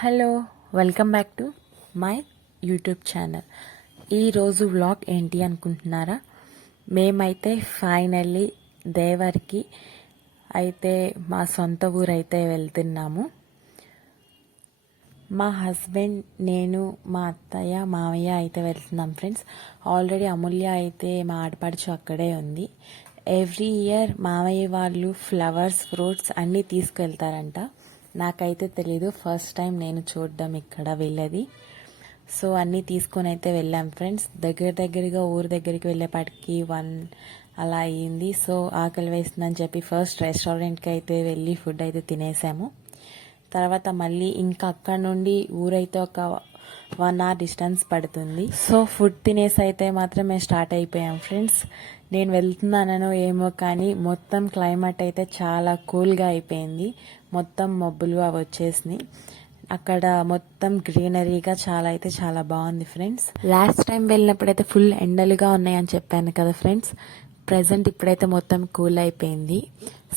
Hello, welcome back to my YouTube channel. ఈరోజు vlog ఏంటి అనుకుంటున్నారా? మేమైతే ఫైనల్లీ దేవరికి అయితే మా సొంత ఊరైతే వెళ్తున్నాము. మా హస్బెండ్, నేను, మా అత్తయ్య, మామయ్య అయితే వెళ్తున్నాం ఫ్రెండ్స్. ఆల్రెడీ అమూల్య అయితే మా ఆడపడుచు అక్కడే ఉంది. ఎవ్రీ ఇయర్ మామయ్య వాళ్ళు ఫ్లవర్స్, ఫ్రూట్స్ అన్నీ తీసుకెళ్తారంట. నాకైతే తెలీదు, ఫస్ట్ టైం నేను చూడడం ఇక్కడ వెళ్ళేది. సో అన్నీ తీసుకొని అయితే వెళ్ళాం ఫ్రెండ్స్. దగ్గరగా ఊరు దగ్గరికి వెళ్ళేపాటికి 1 అలా అయ్యింది. సో ఆకలి వేస్తుందని చెప్పి ఫస్ట్ రెస్టారెంట్కి అయితే వెళ్ళి ఫుడ్ అయితే తినేసాము. తర్వాత మళ్ళీ ఇంకా అక్కడ నుండి ఊరైతే ఒక 1 అవర్ డిస్టెన్స్ పడుతుంది. సో ఫుడ్ తినేసి అయితే మాత్రం మేము స్టార్ట్ అయిపోయాం ఫ్రెండ్స్. నేను వెళ్తున్నానో ఏమో కానీ మొత్తం క్లైమేట్ అయితే చాలా కూల్గా అయిపోయింది. మొత్తం మబ్బులు అవి వచ్చేసినాయి. అక్కడ మొత్తం గ్రీనరీగా చాలా బాగుంది ఫ్రెండ్స్. లాస్ట్ టైం వెళ్ళినప్పుడైతే ఫుల్ ఎండలుగా ఉన్నాయని చెప్పాను కదా ఫ్రెండ్స్. ప్రజెంట్ ఇప్పుడైతే మొత్తం కూల్ అయిపోయింది.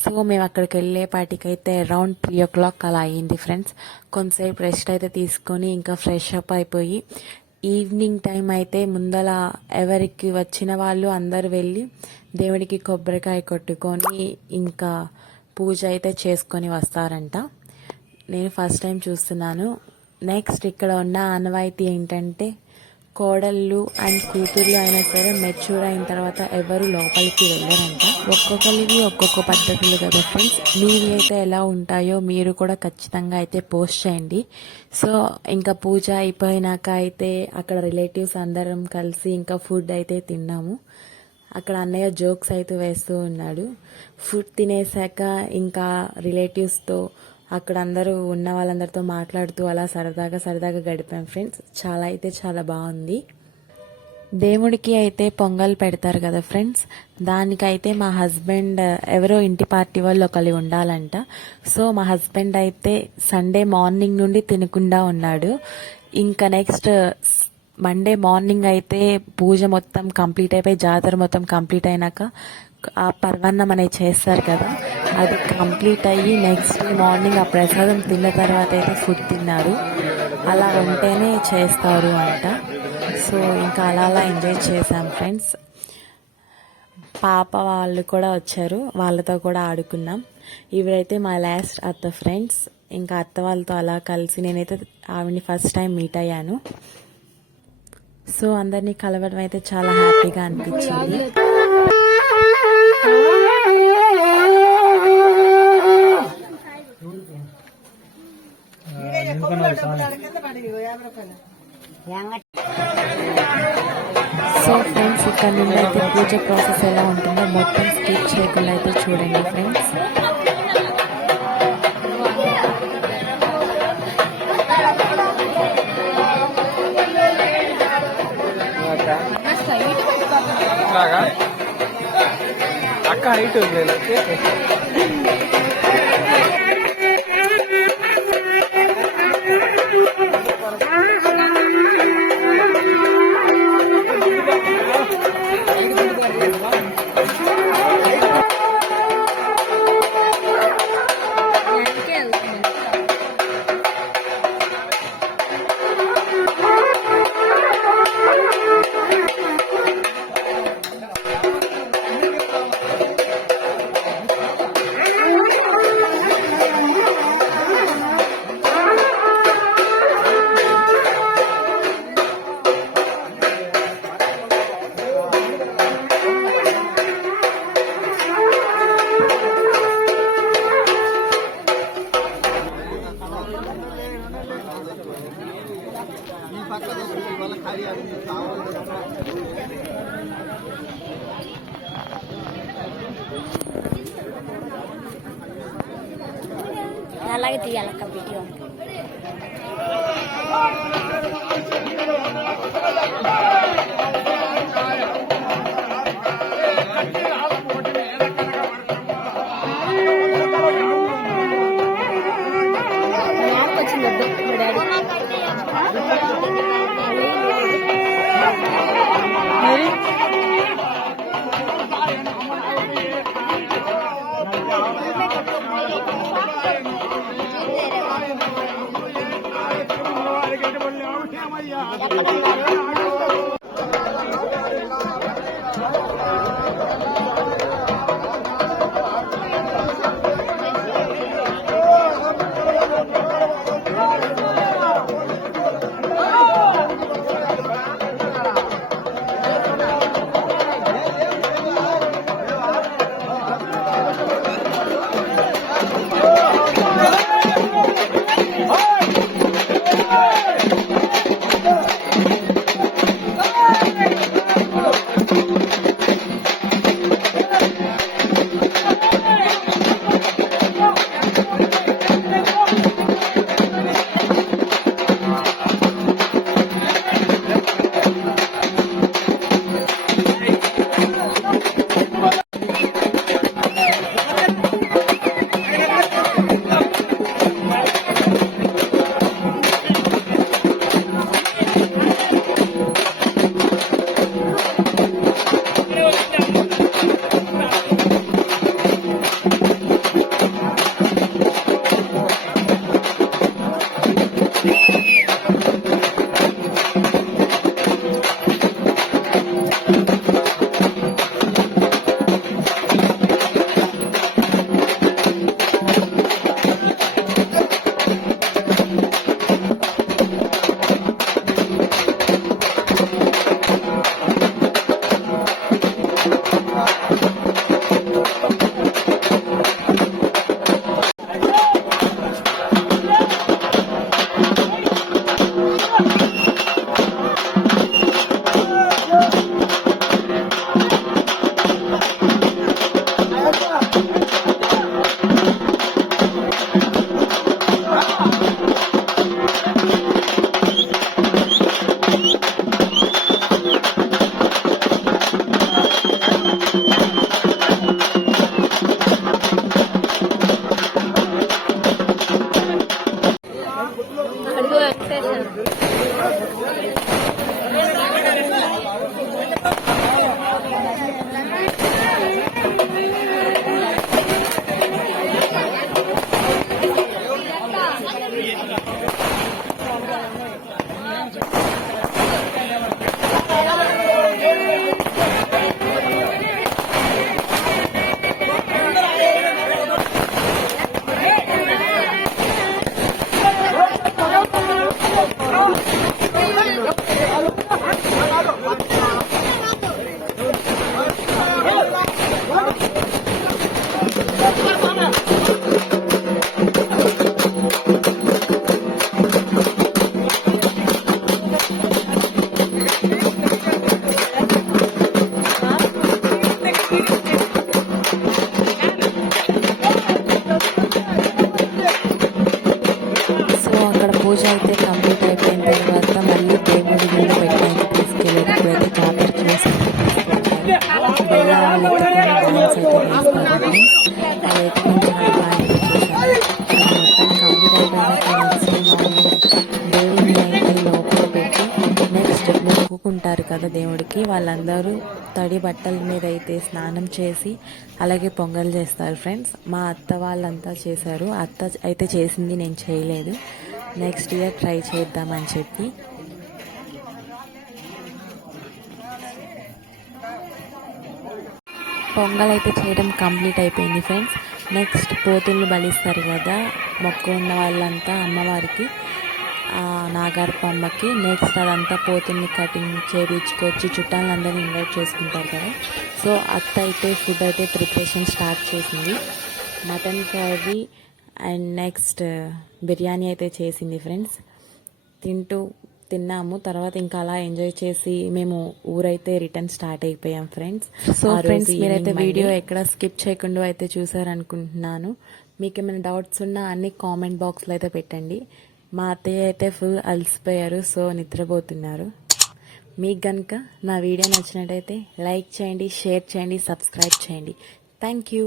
సో మేము అక్కడికి వెళ్ళేపాటికైతే అరౌండ్ 3 o'clock అలా అయ్యింది ఫ్రెండ్స్. కొంతసేపు రెస్ట్ అయితే తీసుకొని ఇంకా ఫ్రెష్ అప్ అయిపోయి ఈవినింగ్ టైం అయితే ముందల ఎవరికి వచ్చిన వాళ్ళు అందరు వెళ్ళి దేవుడికి కొబ్బరికాయ కొట్టుకొని ఇంకా పూజ అయితే చేసుకొని వస్తారంట. నేను ఫస్ట్ టైం చూస్తున్నాను. నెక్స్ట్ ఇక్కడ ఉన్న ఆనవాయితీ ఏంటంటే కోడళ్ళు అండ్ కూతుర్లు అయినా సరే మెచ్యూర్ అయిన తర్వాత ఎవరు లోపలికి వెళ్ళారంట. ఒక్కొక్కరివి ఒక్కొక్క పద్ధతులు కదా ఫ్రెండ్స్. మీవి అయితే ఎలా ఉంటాయో మీరు కూడా ఖచ్చితంగా అయితే పోస్ట్ చేయండి. సో ఇంకా పూజ అయిపోయినాక అయితే అక్కడ రిలేటివ్స్ అందరం కలిసి ఇంకా ఫుడ్ అయితే తిన్నాము. అక్కడ అన్నయ్య జోక్స్ అయితే వేస్తూ ఉన్నాడు. ఫుడ్ తినేసాక ఇంకా రిలేటివ్స్తో అక్కడ అందరూ ఉన్న వాళ్ళందరితో మాట్లాడుతూ అలా సరదాగా గడిపాం ఫ్రెండ్స్. చాలా బాగుంది. దేవుడికి అయితే పొంగల్ పెడతారు కదా ఫ్రెండ్స్. దానికైతే మా హస్బెండ్ ఎవరో ఇంటి పార్టీ వాళ్ళు ఒకళ్ళు ఉండాలంట. సో మా హస్బెండ్ అయితే సండే మార్నింగ్ నుండి తినకుండా ఉన్నాడు. ఇంకా నెక్స్ట్ మండే మార్నింగ్ అయితే పూజ మొత్తం కంప్లీట్ అయిపోయి జాతర మొత్తం కంప్లీట్ అయినాక ఆ పర్వన్నం అనేది చేస్తారు కదా, అది కంప్లీట్ అయ్యి నెక్స్ట్ డే మార్నింగ్ ఆ ప్రసాదం తిన్న తర్వాత అయితే ఫుడ్ తిన్నారు. అలా ఉంటేనే చేస్తారు అంట. సో ఇంకా అలా ఎంజాయ్ చేశాం ఫ్రెండ్స్. పాప వాళ్ళు కూడా వచ్చారు, వాళ్ళతో కూడా ఆడుకున్నాం. ఇవైతే మా లాస్ట్ అత్త ఫ్రెండ్స్. ఇంకా అత్త వాళ్ళతో అలా కలిసి నేనైతే ఆవిడని ఫస్ట్ టైం మీట్ అయ్యాను. సో అందరినీ కలవడం అయితే చాలా హ్యాపీగా అనిపించింది. సో ఫ్రెండ్స్ ఇక్కడ నుండి అయితే పూజ ప్రాసెస్ ఎలా ఉంటుందో మొత్తం స్కిప్ చేయకుండా అయితే చూడండి ఫ్రెండ్స్. అక్క హైట్ ఉంది. అలాగే తీయాలక్క వీడియో. సో అక్కడ పూజ అయితే కంప్లీట్ అయిపోయిన తర్వాత మళ్ళీ దేవుడి మీద పెట్టడానికి తీసుకెళ్ళి ఇప్పుడైతే జాతర చేసి బెల్లా వాళ్ళు డాన్స్ అయితే వేస్తారు. అదైతే నేను చాలా బాగా ఎంజాయ్ చేశాను. అది మొత్తం కంప్లీట్ అయిపోయిన దేవుడిని అయితే లోపల పెట్టి నెక్స్ట్ మొక్కుకుంటారు కదా దేవుడికి, వాళ్ళందరూ తడి బట్టల మీద అయితే స్నానం చేసి అలాగే పొంగల్ చేస్తారు ఫ్రెండ్స్. మా అత్త వాళ్ళంతా చేశారు. అత్త అయితే చేసింది, నేను చేయలేదు. నెక్స్ట్ ఇయర్ ట్రై చేద్దామని చెప్పి పొంగల్ అయితే చేయడం కంప్లీట్ అయిపోయింది ఫ్రెండ్స్. నెక్స్ట్ పోతుల్ని బలిస్తారు కదా మొక్కు ఉన్న వాళ్ళంతా అమ్మవారికి, నాగరపమ్మకి. నెక్స్ట్ అదంతా పోతుల్ని కటింగ్ చేయించుకొచ్చి చుట్టాలందరినీ ఇన్వైట్ చేసుకుంటారు కదా. సో అత్త అయితే ఫుడ్ అయితే ప్రిపరేషన్ స్టార్ట్ చేసింది. Mutton curry and next biryani అయితే చేసింది ఫ్రెండ్స్. తిన్నాము. తర్వాత ఇంకా అలా ఎంజాయ్ చేసి మేము ఊరైతే రిటర్న్ స్టార్ట్ అయిపోయాం ఫ్రెండ్స్. సో ఫ్రెండ్స్ మీరైతే వీడియో ఎక్కడ స్కిప్ చేయకుండా అయితే చూసారనుకుంటున్నాను. మీకు ఏమైనా డౌట్స్ ఉన్నా అన్ని కామెంట్ బాక్స్లో అయితే పెట్టండి. మా అత్తయ్య అయితే ఫుల్ అలసిపోయారు, సో నిద్రపోతున్నారు. మీకు కనుక నా వీడియో నచ్చినట్టయితే లైక్ చేయండి, షేర్ చేయండి, సబ్స్క్రైబ్ చేయండి. Thank you.